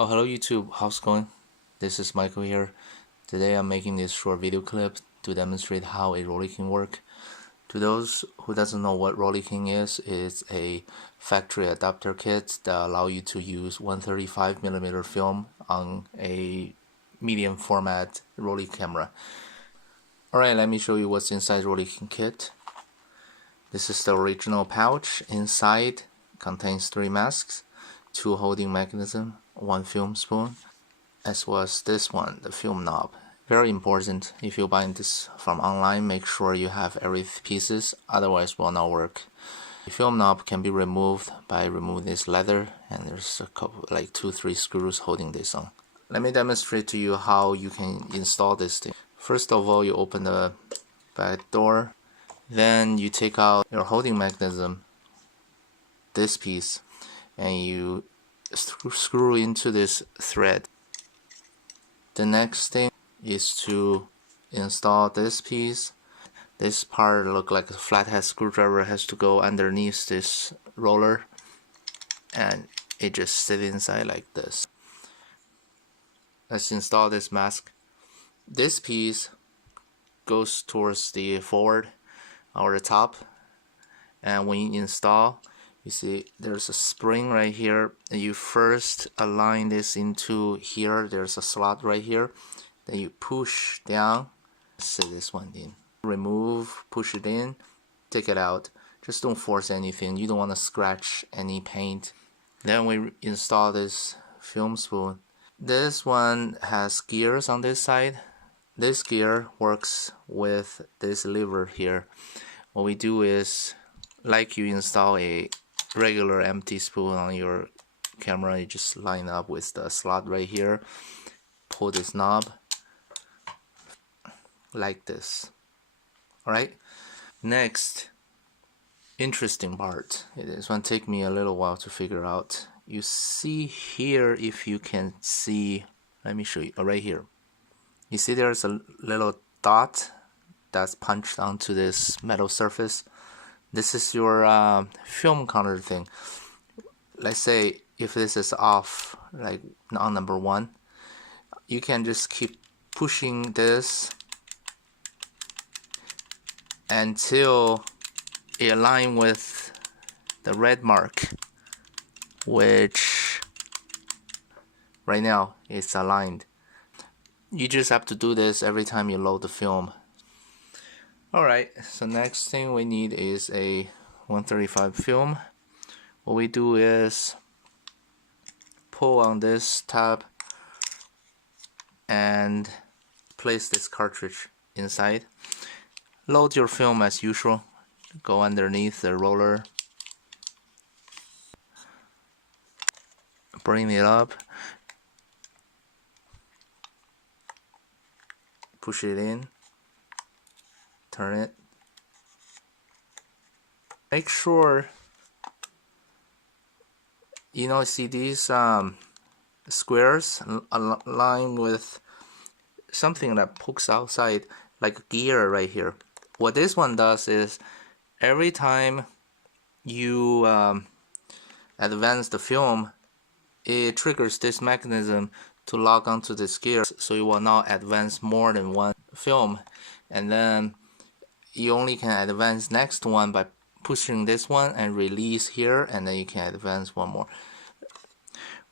Oh, hello YouTube, how's it going? This is Michael here. Today I'm making this short video clip to demonstrate how a Rolleikin works. To those who doesn't know what Rolleikin is, it's a factory adapter kit that allow you to use 135mm film on a medium format Rolleikin camera. Alright, let me show you what's inside Rolleikin kit. This is the original pouch. Inside contains 3 masks, 2 holding mechanism, 1 film spoon, as well as this one, the film knob. Very important. If you're buying this from online, make sure you have every pieces, otherwise it will not work. The film knob can be removed by removing this leather, and there's a couple, like 2-3 screws holding this on. Let me demonstrate to you how you can install this thing. First of all, you open the back door, then you take out your holding mechanism, this piece, and you screw into this thread. The next thing is to install this piece. This part look like a flathead screwdriver, has to go underneath this roller, and it just sits inside like this. Let's install this mask. This piece goes towards the forward or the top, and when you install, you see there's a spring right here, and you first align this into here. There's a slot right here, then you push down, set this one in, remove, push it in, take it out. Just don't force anything, you don't want to scratch any paint. Then we install this film spoon. This one has gears on this side. This gear works with this lever here. What we do is, like you install a regular empty spoon on your camera, you just line up with the slot right here, pull this knob like this. Alright, next interesting part. This one take me a little while to figure out. You see here, if you can see, let me show you, right here. You see there's a little dot that's punched onto this metal surface. This is your film counter thing. Let's say if this is off, like on number 1, you can just keep pushing this until it aligns with the red mark, which right now is aligned. You just have to do this every time you load the film. Alright, so next thing we need is a 135 film. What we do is pull on this tab and place this cartridge inside. Load your film as usual. Go underneath the roller, bring it up, push it in, turn it. Make sure see these squares align with something that pokes outside, like a gear right here. What this one does is, every time you advance the film, it triggers this mechanism to lock onto this gear, so you will not advance more than 1 film, and then you only can advance next one by pushing this one and release here, and then you can advance 1 more.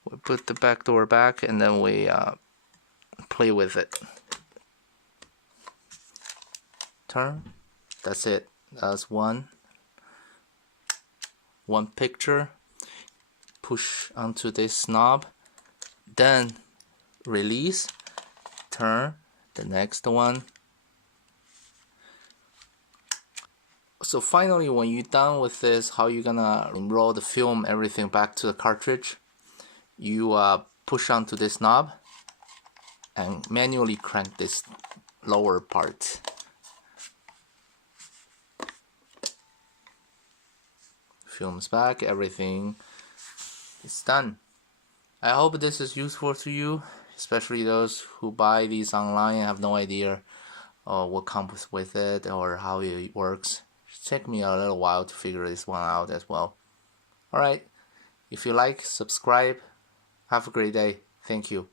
We put the back door back, and then we play with it. Turn. That's it. That's one picture. Push onto this knob, then release, turn the next one. So finally, when you're done with this, how you're gonna roll the film, everything back to the cartridge, you push onto this knob and manually crank this lower part. Film's back, everything is done. I hope this is useful to you, especially those who buy these online and have no idea what comes with it or how it works. It took me a little while to figure this one out as well. Alright, if you like, subscribe. Have a great day. Thank you.